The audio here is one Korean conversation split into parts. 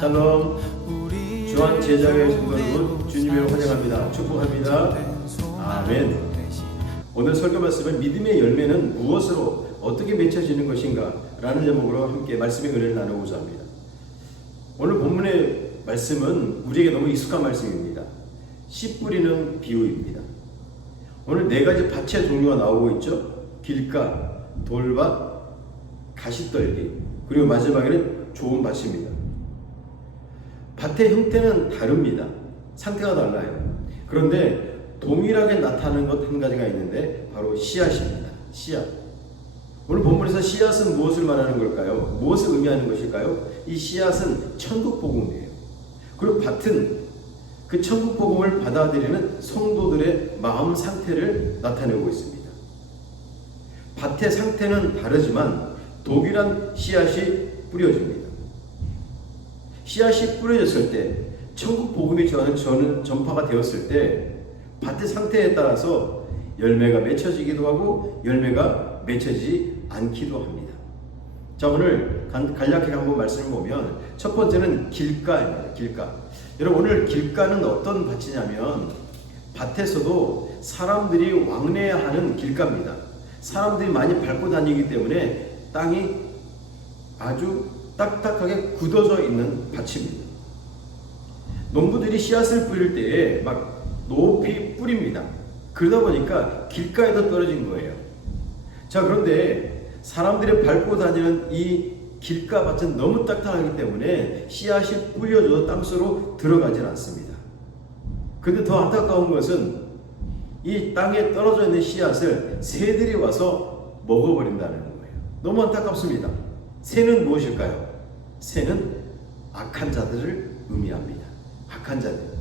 샬롬. 주한 제자의 성도 여러분, 주님으로 환영합니다. 축복합니다. 아멘. 오늘 설교 말씀은 믿음의 열매는 무엇으로 어떻게 맺혀지는 것인가 라는 제목으로 함께 말씀의 은혜를 나누고자 합니다. 오늘 본문의 말씀은 우리에게 너무 익숙한 말씀입니다. 씨 뿌리는 비유입니다. 오늘 네 가지 밭의 종류가 나오고 있죠. 길가, 돌밭, 가시떨기, 그리고 마지막에는 좋은 밭입니다. 밭의 형태는 다릅니다. 상태가 달라요. 그런데 동일하게 나타나는 것 한 가지가 있는데 바로 씨앗입니다. 씨앗. 오늘 본문에서 씨앗은 무엇을 말하는 걸까요? 무엇을 의미하는 것일까요? 이 씨앗은 천국 복음이에요. 그리고 밭은 그 천국 복음을 받아들이는 성도들의 마음 상태를 나타내고 있습니다. 밭의 상태는 다르지만 동일한 씨앗이 뿌려집니다. 씨앗이 뿌려졌을 때, 천국 복음이 저는 전파가 되었을 때 밭의 상태에 따라서 열매가 맺혀지기도 하고 열매가 맺혀지지 않기도 합니다. 자, 오늘 간략하게 한번 말씀을 보면 첫 번째는 길가입니다. 길가. 여러분, 오늘 길가는 어떤 밭이냐면 밭에서도 사람들이 왕래하는 길가입니다. 사람들이 많이 밟고 다니기 때문에 땅이 아주 딱딱하게 굳어져 있는 밭입니다. 농부들이 씨앗을 뿌릴 때에 막 높이 뿌립니다. 그러다 보니까 길가에도 떨어진 거예요. 자, 그런데 사람들이 밟고 다니는 이 길가 밭은 너무 딱딱하기 때문에 씨앗이 뿌려져도 땅속으로 들어가질 않습니다. 그런데 더 안타까운 것은 이 땅에 떨어져 있는 씨앗을 새들이 와서 먹어버린다는 거예요. 너무 안타깝습니다. 새는 무엇일까요? 새는 악한 자들을 의미합니다. 악한 자들.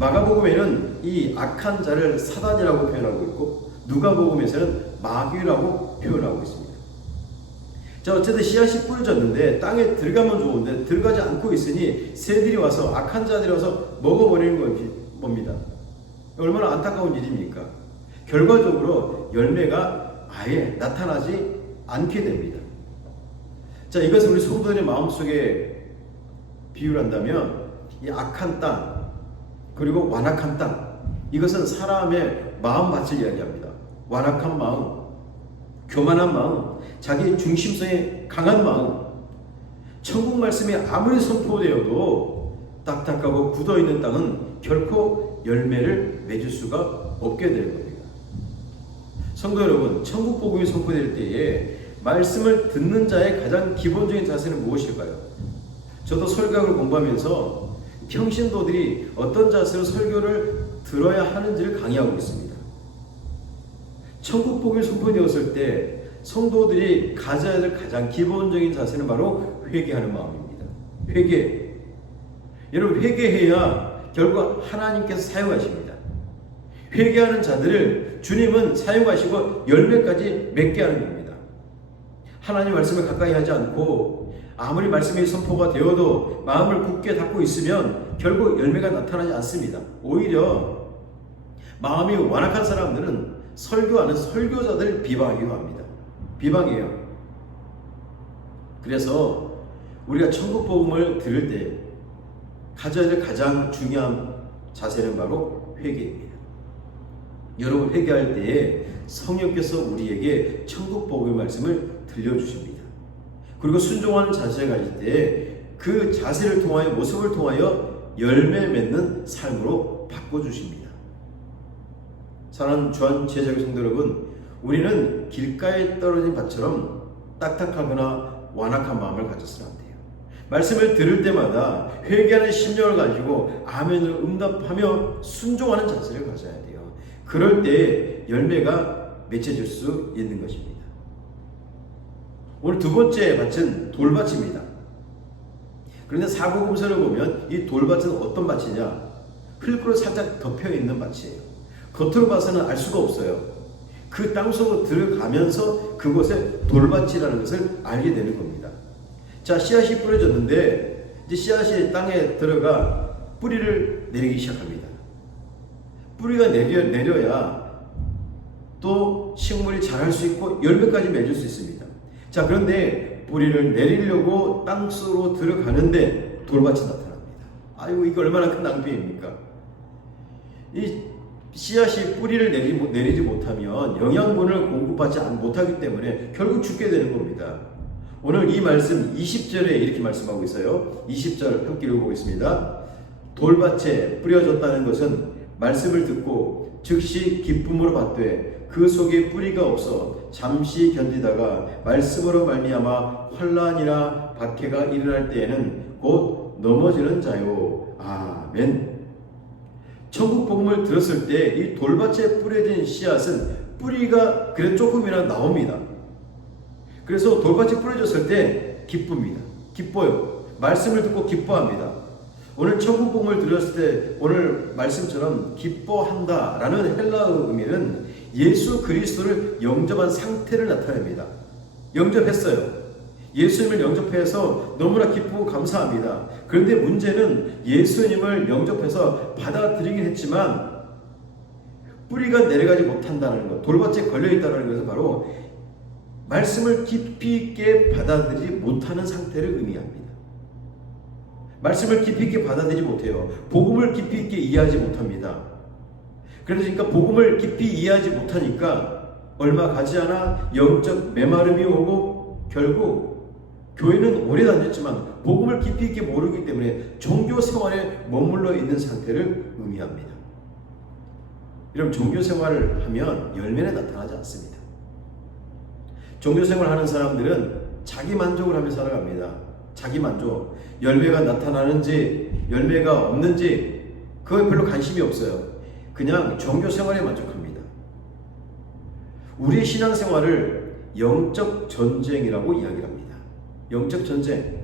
마가복음에는 이 악한 자를 사단이라고 표현하고 있고 누가복음에서는 마귀라고 표현하고 있습니다. 자, 어쨌든 씨앗이 뿌려졌는데 땅에 들어가면 좋은데 들어가지 않고 있으니 새들이 와서 악한 자들이 와서 먹어버리는 겁니다. 얼마나 안타까운 일입니까? 결과적으로 열매가 아예 나타나지 않게 됩니다. 자, 이것을 우리 성도들의 마음속에 비유를 한다면 이 악한 땅 그리고 완악한 땅, 이것은 사람의 마음밭을 이야기합니다. 완악한 마음, 교만한 마음, 자기 중심성이 강한 마음, 천국 말씀이 아무리 선포되어도 딱딱하고 굳어있는 땅은 결코 열매를 맺을 수가 없게 될 겁니다. 성도 여러분, 천국 복음이 선포될 때에 말씀을 듣는 자의 가장 기본적인 자세는 무엇일까요? 저도 설교학을 공부하면서 평신도들이 어떤 자세로 설교를 들어야 하는지를 강의하고 있습니다. 천국 복음이 선포되었을 때 성도들이 가져야 될 가장 기본적인 자세는 바로 회개하는 마음입니다. 회개. 여러분, 회개해야 결국 하나님께서 사용하십니다. 회개하는 자들을 주님은 사용하시고 열매까지 맺게 하는 겁니다. 하나님 말씀을 가까이 하지 않고 아무리 말씀이 선포가 되어도 마음을 굳게 닫고 있으면 결국 열매가 나타나지 않습니다. 오히려 마음이 완악한 사람들은 설교하는 설교자들을 비방하기도 합니다. 비방해요. 그래서 우리가 천국 복음을 들을 때 가져야 될 가장 중요한 자세는 바로 회개입니다. 여러분, 회개할 때에 성령께서 우리에게 천국 복음의 말씀을 들려주십니다. 그리고 순종하는 자세가 있을 때 그 자세를 통하여, 모습을 통하여 열매 맺는 삶으로 바꿔주십니다. 사랑하는 주한 제자의 성도 여러분, 우리는 길가에 떨어진 밭처럼 딱딱하거나 완악한 마음을 가졌으면 안 돼요. 말씀을 들을 때마다 회개하는 심령을 가지고 아멘을 응답하며 순종하는 자세를 가져야 돼요. 그럴 때 열매가 맺혀질 수 있는 것입니다. 오늘 두 번째 밭은 돌밭입니다. 그런데 사고금서를 보면 이 돌밭은 어떤 밭이냐? 흙으로 살짝 덮여있는 밭이에요. 겉으로 봐서는 알 수가 없어요. 그 땅속으로 들어가면서 그곳에 돌밭이라는 것을 알게 되는 겁니다. 자, 씨앗이 뿌려졌는데 이제 씨앗이 땅에 들어가 뿌리를 내리기 시작합니다. 뿌리가 내려야 또 식물이 자랄 수 있고 열매까지 맺을 수 있습니다. 자, 그런데 뿌리를 내리려고 땅속으로 들어가는데 돌밭이 나타납니다. 아이고, 이거 얼마나 큰 낭비입니까? 이 씨앗이 뿌리를 내리지 못하면 영양분을 공급받지 못하기 때문에 결국 죽게 되는 겁니다. 오늘 이 말씀 20절에 이렇게 말씀하고 있어요. 20절 함께 읽어보겠습니다. 돌밭에 뿌려졌다는 것은 말씀을 듣고 즉시 기쁨으로 받되 그 속에 뿌리가 없어 잠시 견디다가 말씀으로 말미암아 환난이나 박해가 일어날 때에는 곧 넘어지는 자요. 아멘. 천국 복음을 들었을 때 이 돌밭에 뿌려진 씨앗은 뿌리가 그래 조금이나 나옵니다. 그래서 돌밭에 뿌려졌을 때 기쁩니다. 기뻐요. 말씀을 듣고 기뻐합니다. 오늘 천국 복음을 들었을 때 오늘 말씀처럼 기뻐한다라는 헬라어 의미는 예수 그리스도를 영접한 상태를 나타냅니다. 영접했어요. 예수님을 영접해서 너무나 기쁘고 감사합니다. 그런데 문제는 예수님을 영접해서 받아들이긴 했지만 뿌리가 내려가지 못한다는 것, 돌밭에 걸려있다는 것은 바로 말씀을 깊이 있게 받아들이지 못하는 상태를 의미합니다. 말씀을 깊이 있게 받아들이지 못해요. 복음을 깊이 있게 이해하지 못합니다. 그러니까 복음을 깊이 이해하지 못하니까 얼마 가지 않아 영적 메마름이 오고 결국 교회는 오래 다녔지만 복음을 깊이 있게 모르기 때문에 종교 생활에 머물러 있는 상태를 의미합니다. 여러분, 종교 생활을 하면 열매는 나타나지 않습니다. 종교 생활을 하는 사람들은 자기 만족을 하며 살아갑니다. 자기 만족. 열매가 나타나는지 열매가 없는지 그거에 별로 관심이 없어요. 그냥 종교 생활에 만족합니다. 우리의 신앙생활을 영적 전쟁이라고 이야기를 합니다. 영적 전쟁.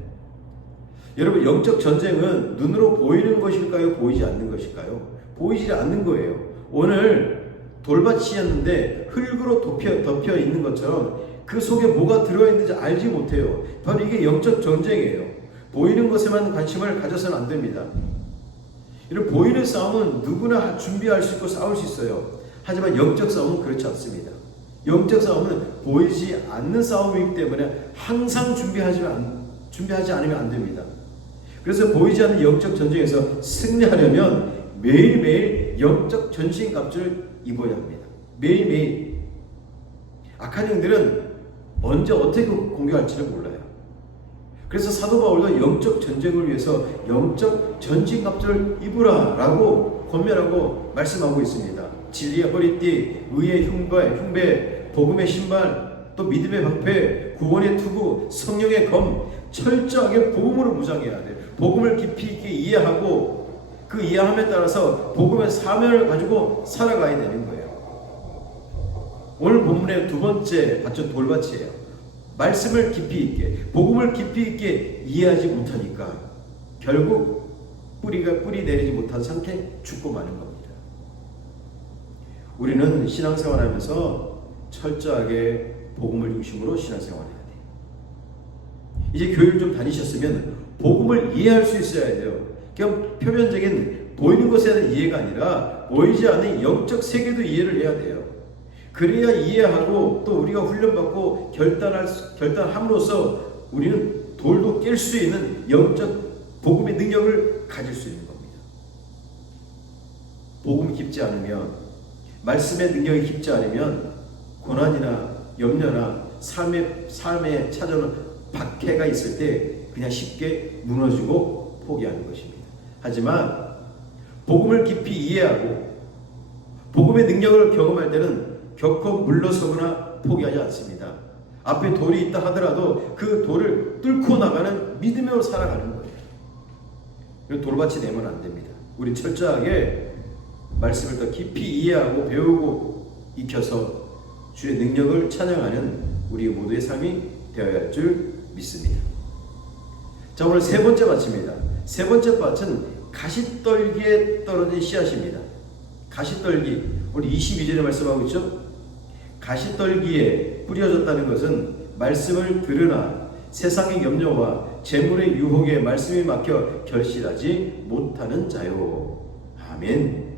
여러분, 영적 전쟁은 눈으로 보이는 것일까요? 보이지 않는 것일까요? 보이지 않는 거예요. 오늘 돌밭이었는데 흙으로 덮여 있는 것처럼 그 속에 뭐가 들어있는지 알지 못해요. 바로 이게 영적 전쟁이에요. 보이는 것에만 관심을 가져서는 안 됩니다. 이런 보이는 싸움은 누구나 준비할 수 있고 싸울 수 있어요. 하지만 영적 싸움은 그렇지 않습니다. 영적 싸움은 보이지 않는 싸움이기 때문에 항상 준비하지 않으면 안 됩니다. 그래서 보이지 않는 영적 전쟁에서 승리하려면 매일매일 영적 전신갑주를 입어야 합니다. 매일매일. 악한 영들은 언제 어떻게 공격할지를 몰라요. 그래서 사도 바울도 영적 전쟁을 위해서 영적 전신갑주를 입으라라고 권면하고 말씀하고 있습니다. 진리의 허리띠, 의의 흉배, 복음의 신발, 또 믿음의 방패, 구원의 투구, 성령의 검, 철저하게 복음으로 무장해야 돼요. 복음을 깊이 있게 이해하고 그 이해함에 따라서 복음의 사명을 가지고 살아가야 되는 거예요. 오늘 본문의 두 번째 밭은 돌밭이에요. 말씀을 깊이 있게, 복음을 깊이 있게 이해하지 못하니까 결국 뿌리 내리지 못한 상태에 죽고 마는 겁니다. 우리는 신앙생활하면서 철저하게 복음을 중심으로 신앙생활해야 돼요. 이제 교회를 좀 다니셨으면 복음을 이해할 수 있어야 돼요. 그냥 표면적인 보이는 것에 대한 이해가 아니라 보이지 않는 영적 세계도 이해를 해야 돼요. 그래야 이해하고 또 우리가 훈련받고 결단함으로써 우리는 돌도 깰 수 있는 영적 복음의 능력을 가질 수 있는 겁니다. 복음이 깊지 않으면, 말씀의 능력이 깊지 않으면 고난이나 염려나 삶에 찾아오는 박해가 있을 때 그냥 쉽게 무너지고 포기하는 것입니다. 하지만 복음을 깊이 이해하고 복음의 능력을 경험할 때는 결코 물러서거나 포기하지 않습니다. 앞에 돌이 있다 하더라도 그 돌을 뚫고 나가는 믿음으로 살아가는 거예요. 돌밭이 되면 안 됩니다. 우리 철저하게 말씀을 더 깊이 이해하고 배우고 익혀서 주의 능력을 찬양하는 우리 모두의 삶이 되어야 할 줄 믿습니다. 자, 오늘 세 번째 밭입니다. 세 번째 밭은 가시떨기에 떨어진 씨앗입니다. 가시떨기, 우리 22절에 말씀하고 있죠? 가시떨기에 뿌려졌다는 것은 말씀을 들으나 세상의 염려와 재물의 유혹에 말씀이 막혀 결실하지 못하는 자요. 아멘.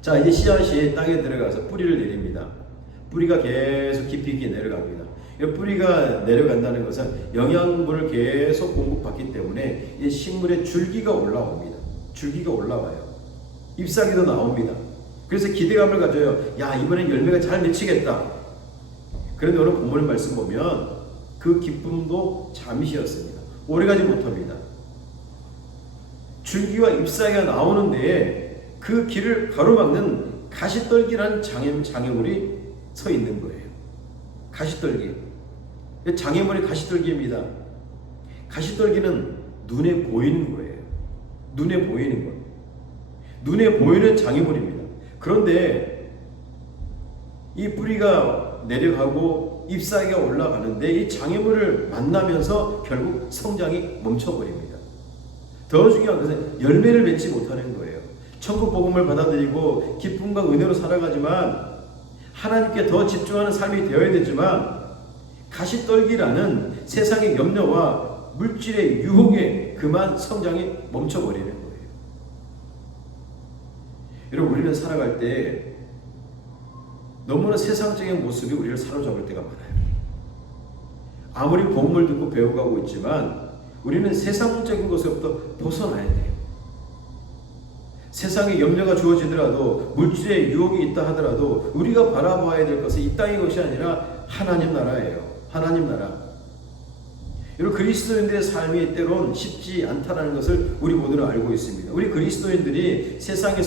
자, 이제 씨앗이 땅에 들어가서 뿌리를 내립니다. 뿌리가 계속 깊이 있게 내려갑니다. 뿌리가 내려간다는 것은 영양분을 계속 공급받기 때문에 이 식물의 줄기가 올라옵니다. 줄기가 올라와요. 잎사귀도 나옵니다. 그래서 기대감을 가져요. 야, 이번엔 열매가 잘 맺히겠다. 그런데 오늘 본문 말씀 보면 그 기쁨도 잠시였습니다. 오래가지 못합니다. 줄기와 잎사귀가 나오는데 그 길을 가로막는 가시떨기라는 장애물이 서 있는 거예요. 가시떨기. 장애물이 가시떨기입니다. 가시떨기는 눈에 보이는 거예요. 눈에 보이는 것. 눈에 보이는 장애물입니다. 그런데 이 뿌리가 내려가고 잎사귀가 올라가는데 이 장애물을 만나면서 결국 성장이 멈춰버립니다. 더 중요한 것은 열매를 맺지 못하는 거예요. 천국 복음을 받아들이고 기쁨과 은혜로 살아가지만 하나님께 더 집중하는 삶이 되어야 되지만 가시떨기라는 세상의 염려와 물질의 유혹에 그만 성장이 멈춰버리는 거예요. 여러분, 우리는 살아갈 때 너무나 세상적인 모습이 우리를 사로잡을 때가 많아요. 아무리 복음을 듣고 배워가고 있지만 우리는 세상적인 것으로부터 벗어나야 돼요. 세상에 염려가 주어지더라도 물질의 유혹이 있다 하더라도 우리가 바라봐야 될 것은 이 땅의 것이 아니라 하나님 나라예요. 하나님 나라. 여러분, 그리스도인들의 삶이 때론 쉽지 않다는 것을 우리 모두는 알고 있습니다. 우리 그리스도인들이 세상에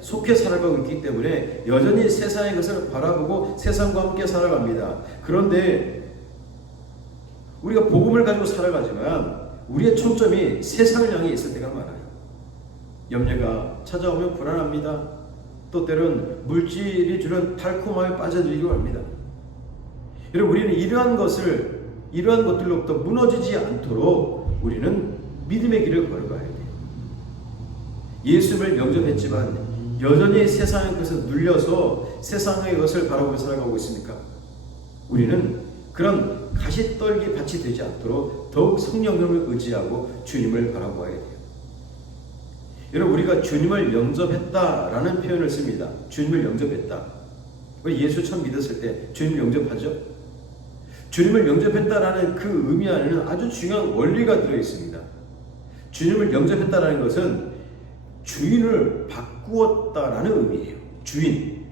속해 살아가고 있기 때문에 여전히 세상의 것을 바라보고 세상과 함께 살아갑니다. 그런데 우리가 복음을 가지고 살아가지만 우리의 초점이 세상을 향해 있을 때가 많아요. 염려가 찾아오면 불안합니다. 또 때론 물질이 주는 달콤함에 빠져들기도 합니다. 여러분, 우리는 이러한 것들로부터 무너지지 않도록 우리는 믿음의 길을 걸어가야 돼요. 예수님을 영접했지만 여전히 세상의 것을 눌려서 세상의 것을 바라보며 살아가고 있습니까? 우리는 그런 가시떨기 밭이 되지 않도록 더욱 성령님을 의지하고 주님을 바라보아야 돼요. 여러분, 우리가 주님을 영접했다라는 표현을 씁니다. 주님을 영접했다. 우리 예수 처음 믿었을 때 주님을 영접하죠? 주님을 영접했다라는 그 의미 안에는 아주 중요한 원리가 들어있습니다. 주님을 영접했다라는 것은 주인을 바꾸었다라는 의미예요. 주인.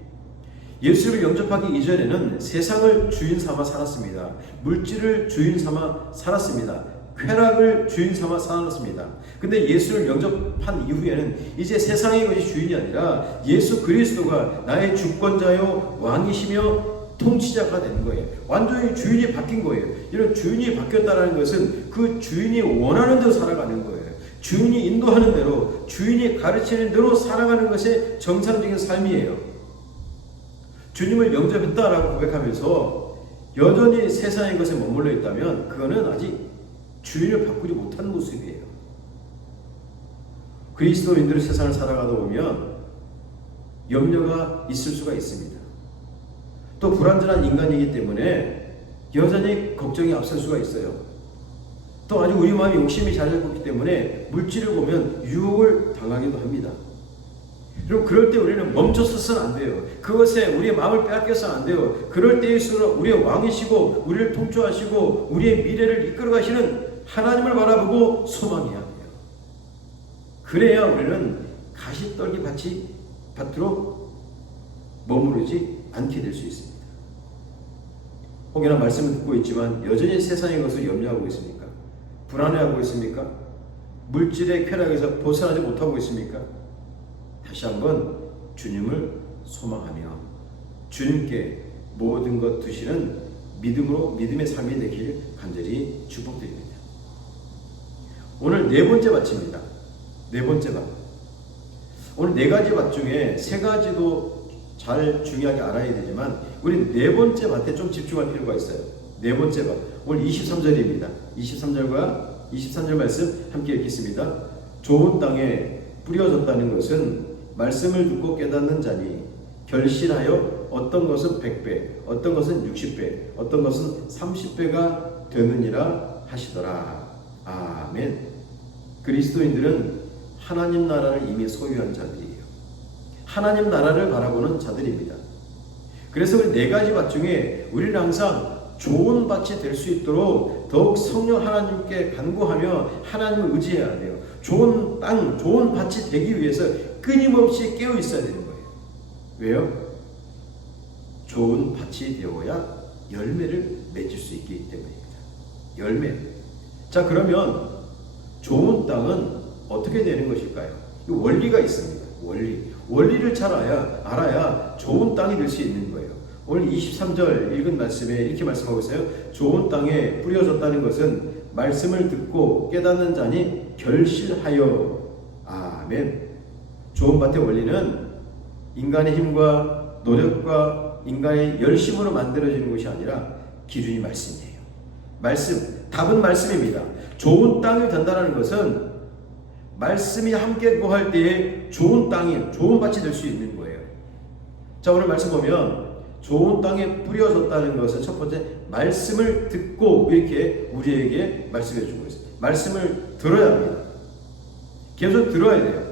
예수를 영접하기 이전에는 세상을 주인 삼아 살았습니다. 물질을 주인 삼아 살았습니다. 쾌락을 주인 삼아 살았습니다. 근데 예수를 영접한 이후에는 이제 세상의 것이 주인이 아니라 예수 그리스도가 나의 주권자요 왕이시며 통치자가 되는 거예요. 완전히 주인이 바뀐 거예요. 이런 주인이 바뀌었다는 것은 그 주인이 원하는 대로 살아가는 거예요. 주인이 인도하는 대로, 주인이 가르치는 대로 살아가는 것이 정상적인 삶이에요. 주님을 영접했다라고 고백하면서 여전히 세상의 것에 머물러 있다면 그거는 아직 주인을 바꾸지 못한 모습이에요. 그리스도인들이 세상을 살아가다 보면 염려가 있을 수가 있습니다. 또 불완전한 인간이기 때문에 여전히 걱정이 앞설 수가 있어요. 또 아직 우리 마음이 욕심이 자리잡고 있기 때문에 물질을 보면 유혹을 당하기도 합니다. 그럼 그럴 때 우리는 멈춰서는 안 돼요. 그것에 우리의 마음을 빼앗겨서는 안 돼요. 그럴 때일수록 우리의 왕이시고 우리를 통치하시고 우리의 미래를 이끌어 가시는 하나님을 바라보고 소망해야 돼요. 그래야 우리는 가시떨기 밭으로 머무르지 않게 될 수 있습니다. 혹여나 말씀을 듣고 있지만 여전히 세상의 것을 염려하고 있습니까? 불안해하고 있습니까? 물질의 쾌락에서 벗어나지 못하고 있습니까? 다시 한번 주님을 소망하며 주님께 모든 것 두시는 믿음의 삶이 되길 간절히 축복드립니다. 오늘 네 번째 밭입니다. 네 번째 밭. 오늘 네 가지 밭 중에 세 가지도 잘 중요하게 알아야 되지만 우리 네 번째 밭에 좀 집중할 필요가 있어요. 네 번째 밭. 오늘 23절입니다. 23절 말씀 함께 읽겠습니다. 좋은 땅에 뿌려졌다는 것은 말씀을 듣고 깨닫는 자니 결실하여 어떤 것은 100배, 어떤 것은 60배, 어떤 것은 30배가 되느니라 하시더라. 아멘. 그리스도인들은 하나님 나라를 이미 소유한 자들이에요. 하나님 나라를 바라보는 자들입니다. 그래서 우리 네 가지 밭 중에 우리는 항상 좋은 밭이 될 수 있도록 더욱 성령 하나님께 간구하며 하나님을 의지해야 돼요. 좋은 땅, 좋은 밭이 되기 위해서 끊임없이 깨어 있어야 되는 거예요. 왜요? 좋은 밭이 되어야 열매를 맺을 수 있기 때문입니다. 열매. 자, 그러면 좋은 땅은 어떻게 되는 것일까요? 원리가 있습니다. 원리를 잘 알아야 좋은 땅이 될 수 있는 거예요. 오늘 23절 읽은 말씀에 이렇게 말씀하고 있어요. 좋은 땅에 뿌려졌다는 것은 말씀을 듣고 깨닫는 자니 결실하여. 아멘. 좋은 밭의 원리는 인간의 힘과 노력과 인간의 열심으로 만들어지는 것이 아니라 기준이 말씀이에요. 말씀, 답은 말씀입니다. 좋은 땅이 된다는 것은 말씀이 함께 거할 때에 좋은 땅이, 좋은 밭이 될 수 있는 거예요. 자, 오늘 말씀 보면 좋은 땅에 뿌려졌다는 것은 첫 번째, 말씀을 듣고 이렇게 우리에게 말씀해 주고 있어요. 말씀을 들어야 합니다. 계속 들어야 돼요.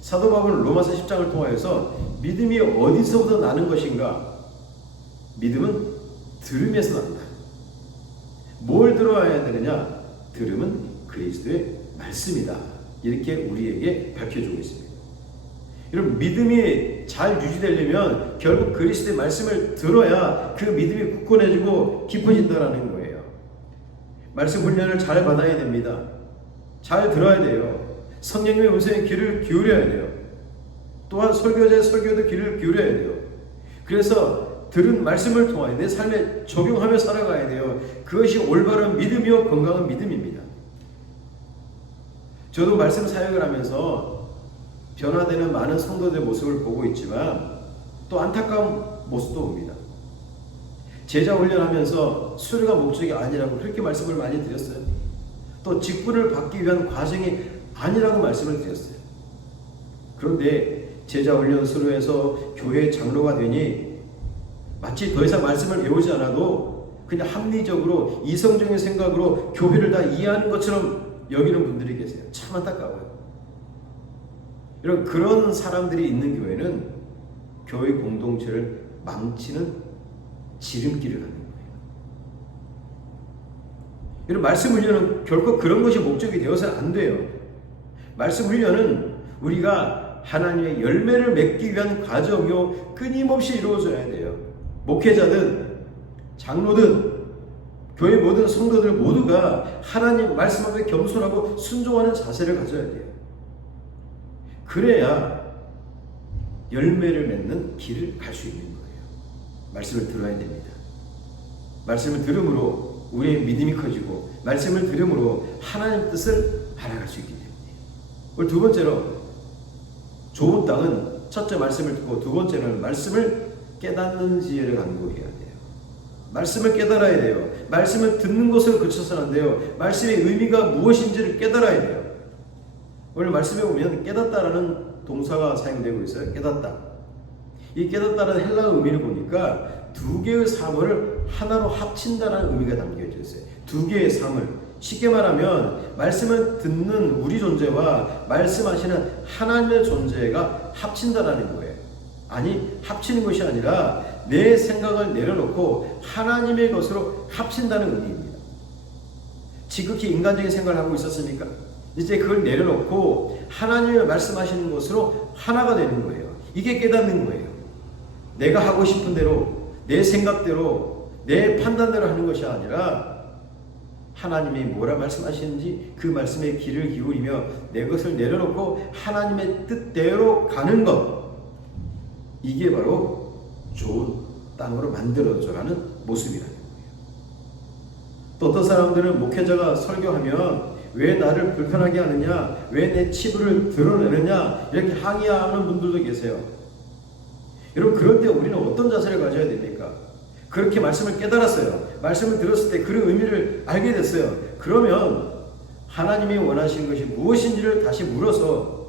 사도 바울은 로마서 10장을 통하여서 믿음이 어디서부터 나는 것인가? 믿음은 들음에서 난다. 뭘 들어야 되느냐? 들음은 그리스도의 말씀이다. 이렇게 우리에게 밝혀주고 있습니다. 여러분, 믿음이 잘 유지되려면 결국 그리스도의 말씀을 들어야 그 믿음이 굳건해지고 깊어진다는 거예요. 말씀 훈련을 잘 받아야 됩니다. 잘 들어야 돼요. 성령님의 음성에 귀를 기울여야 돼요. 또한 설교자의 설교도 귀를 기울여야 돼요. 그래서 들은 말씀을 통하여 내 삶에 적용하며 살아가야 돼요. 그것이 올바른 믿음이요 건강한 믿음입니다. 저도 말씀 사역을 하면서 변화되는 많은 성도들의 모습을 보고 있지만 또 안타까운 모습도 옵니다. 제자 훈련하면서 수료가 목적이 아니라고 그렇게 말씀을 많이 드렸어요. 또 직분을 받기 위한 과정이 아니라고 말씀을 드렸어요. 그런데 제자 훈련 수료해서 교회 장로가 되니 마치 더 이상 말씀을 배우지 않아도 그냥 합리적으로 이성적인 생각으로 교회를 다 이해하는 것처럼 여기는 분들이 계세요. 참 안타까워요. 이런 그런 사람들이 있는 교회는 교회 공동체를 망치는 지름길을 가는 거예요. 이런 말씀 훈련은 결코 그런 것이 목적이 되어서는 안 돼요. 말씀 훈련은 우리가 하나님의 열매를 맺기 위한 과정이요 끊임없이 이루어져야 돼요. 목회자든 장로든 교회 모든 성도들 모두가 하나님 말씀 앞에 겸손하고 순종하는 자세를 가져야 돼요. 그래야 열매를 맺는 길을 갈 수 있는 거예요. 말씀을 들어야 됩니다. 말씀을 들음으로 우리의 믿음이 커지고 말씀을 들음으로 하나님 뜻을 알아갈 수 있기 때문에. 오늘 두 번째로 좋은 땅은 첫째 말씀을 듣고 두 번째는 말씀을 깨닫는 지혜를 간구해야 돼요. 말씀을 깨달아야 돼요. 말씀을 듣는 것으로 그쳐서는 안 돼요. 말씀의 의미가 무엇인지를 깨달아야 돼요. 오늘 말씀에 보면 깨닫다라는 동사가 사용되고 있어요. 깨닫다. 이 깨닫다라는 헬라어 의미를 보니까 두 개의 사물을 하나로 합친다라는 의미가 담겨져 있어요. 두 개의 사물. 쉽게 말하면 말씀을 듣는 우리 존재와 말씀하시는 하나님의 존재가 합친다라는 거예요. 아니, 합치는 것이 아니라 내 생각을 내려놓고 하나님의 것으로 합친다는 의미입니다. 지극히 인간적인 생각을 하고 있었습니까? 이제 그걸 내려놓고 하나님의 말씀하시는 것으로 하나가 되는 거예요. 이게 깨닫는 거예요. 내가 하고 싶은 대로, 내 생각대로, 내 판단대로 하는 것이 아니라 하나님이 뭐라 말씀하시는지 그 말씀에 귀를 기울이며 내 것을 내려놓고 하나님의 뜻대로 가는 것. 이게 바로 좋은 땅으로 만들어져가는 모습이라는 거예요. 또 어떤 사람들은 목회자가 설교하면 왜 나를 불편하게 하느냐, 왜 내 치부를 드러내느냐 이렇게 항의하는 분들도 계세요. 여러분, 그럴 때 우리는 어떤 자세를 가져야 됩니까? 그렇게 말씀을 깨달았어요. 말씀을 들었을 때 그 의미를 알게 됐어요. 그러면 하나님이 원하시는 것이 무엇인지를 다시 물어서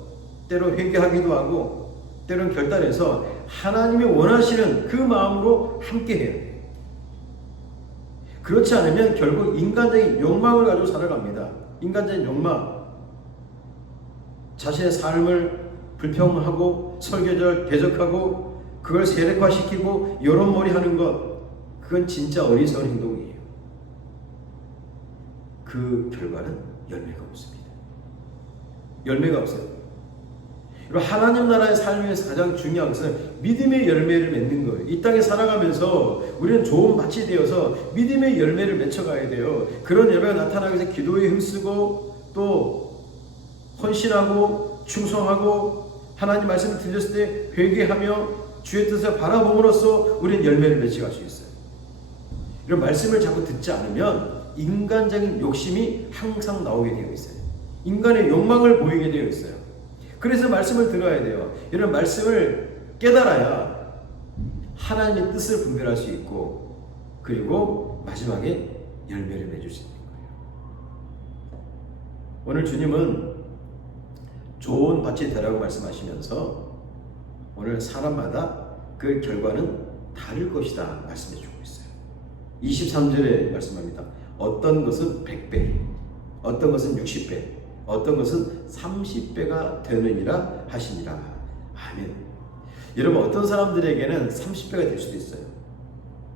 때로 회개하기도 하고 때로는 결단해서 하나님이 원하시는 그 마음으로 함께 해야 돼요. 그렇지 않으면 결국 인간적인 욕망을 가지고 살아갑니다. 인간적인 욕망. 자신의 삶을 불평하고 설교자를 대적하고 그걸 세력화시키고 여론몰이 하는 것. 그건 진짜 어리석은 행동이에요. 그 결과는 열매가 없습니다. 열매가 없어요. 그리고 하나님 나라의 삶에서 가장 중요한 것은 믿음의 열매를 맺는 거예요. 이 땅에 살아가면서 우리는 좋은 밭이 되어서 믿음의 열매를 맺혀가야 돼요. 그런 열매가 나타나기 위해서 기도에 힘쓰고 또 헌신하고 충성하고 하나님 말씀을 들렸을 때 회개하며 주의 뜻을 바라봄으로써 우리는 열매를 맺어갈 수 있어요. 이런 말씀을 자꾸 듣지 않으면 인간적인 욕심이 항상 나오게 되어 있어요. 인간의 욕망을 보이게 되어 있어요. 그래서 말씀을 들어야 돼요. 이런 말씀을 깨달아야 하나님의 뜻을 분별할 수 있고 그리고 마지막에 열매를 맺을 수 있는 거예요. 오늘 주님은 좋은 밭이 되라고 말씀하시면서 오늘 사람마다 그 결과는 다를 것이다 말씀해 주고 있어요. 23절에 말씀합니다. 어떤 것은 100배, 어떤 것은 60배, 어떤 것은 30배가 되느니라 하시니라. 아멘. 여러분, 어떤 사람들에게는 30배가 될 수도 있어요.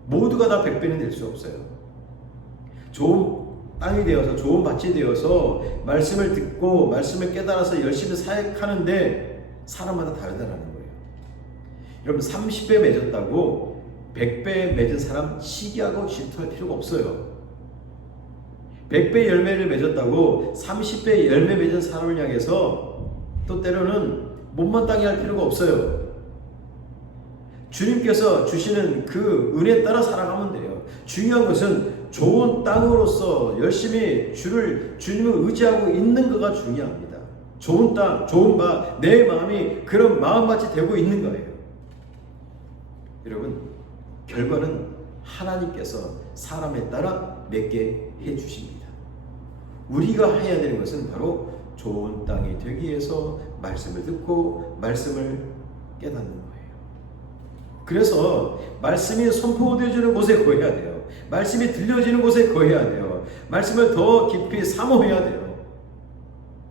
모두가 다 100배는 될 수 없어요. 좋은 땅이 되어서 좋은 밭이 되어서 말씀을 듣고 말씀을 깨달아서 열심히 사역하는데 사람마다 다르다는 거예요. 여러분, 30배 맺었다고 100배 맺은 사람 시기하고 질투할 필요가 없어요. 100배 열매를 맺었다고 30배 열매 맺은 사람을 향해서 또 때로는 못마땅해 할 필요가 없어요. 주님께서 주시는 그 은혜에 따라 살아가면 돼요. 중요한 것은 좋은 땅으로서 열심히 주님을 의지하고 있는 거가 중요합니다. 좋은 땅, 좋은 밭, 내 마음이 그런 마음밭이 되고 있는 거예요. 여러분, 결과는 하나님께서 사람에 따라 맺게 해주십니다. 우리가 해야 되는 것은 바로 좋은 땅이 되기 위해서 말씀을 듣고 말씀을 깨닫는 거예요. 그래서 말씀이 선포되어지는 곳에 거해야 돼요. 말씀이 들려지는 곳에 거해야 돼요. 말씀을 더 깊이 사모해야 돼요.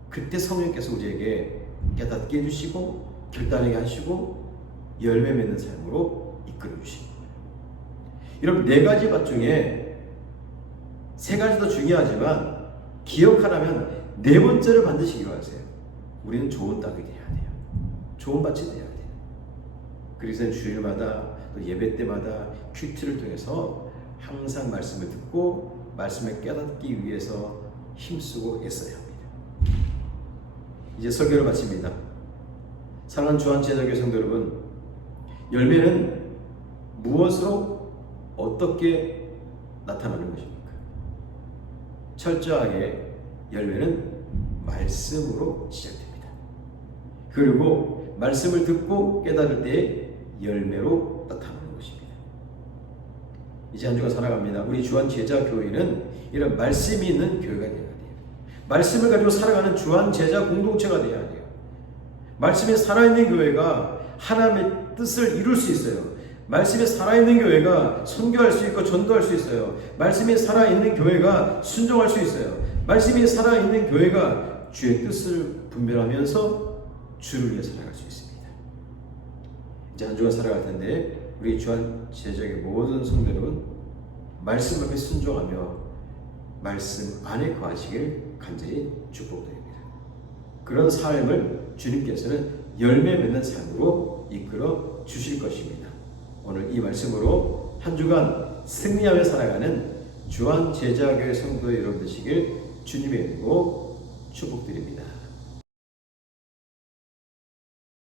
그때 성령께서 우리에게 깨닫게 해주시고 결단하게 하시고 열매 맺는 삶으로 이끌어 주시는 거예요. 여러분, 4가지 밭 중에 3가지도 중요하지만 기억하라면 4번째를 반드시 기억하세요. 우리는 좋은 땅이 돼야 돼요. 좋은 밭이 돼야 돼요. 그래서 주일마다 또 예배 때마다 큐티를 통해서 항상 말씀을 듣고 말씀을 깨닫기 위해서 힘쓰고 애써야 합니다. 이제 설교를 마칩니다. 사랑하는 주한제자교회 성도 여러분, 열매는 무엇으로 어떻게 나타나는 것입니까? 철저하게 열매는 말씀으로 시작됩니다. 그리고 말씀을 듣고 깨달을 때 열매로 나타나는 것입니다. 이제 한 주가 살아갑니다. 우리 주한제자교회는 이런 말씀이 있는 교회가 되어야 돼요. 말씀을 가지고 살아가는 주한제자 공동체가 되어야 돼요. 말씀에 살아있는 교회가 하나님의 뜻을 이룰 수 있어요. 말씀에 살아있는 교회가 선교할 수 있고 전도할 수 있어요. 말씀에 살아있는 교회가 순종할 수 있어요. 말씀에 살아있는 교회가 주의 뜻을 분별하면서 주를 위해 살아갈 수 있습니다. 이제 한 주간 살아갈 텐데 우리 주한 제자의 모든 성도 여러분, 말씀 앞에 순종하며 말씀 안에 거하시길 간절히 축복드립니다. 그런 삶을 주님께서는 열매 맺는 삶으로 이끌어 주실 것입니다. 오늘 이 말씀으로 한 주간 승리하며 살아가는 주한 제자교회 성도 여러분 되시길 주님의 이름으로 축복드립니다.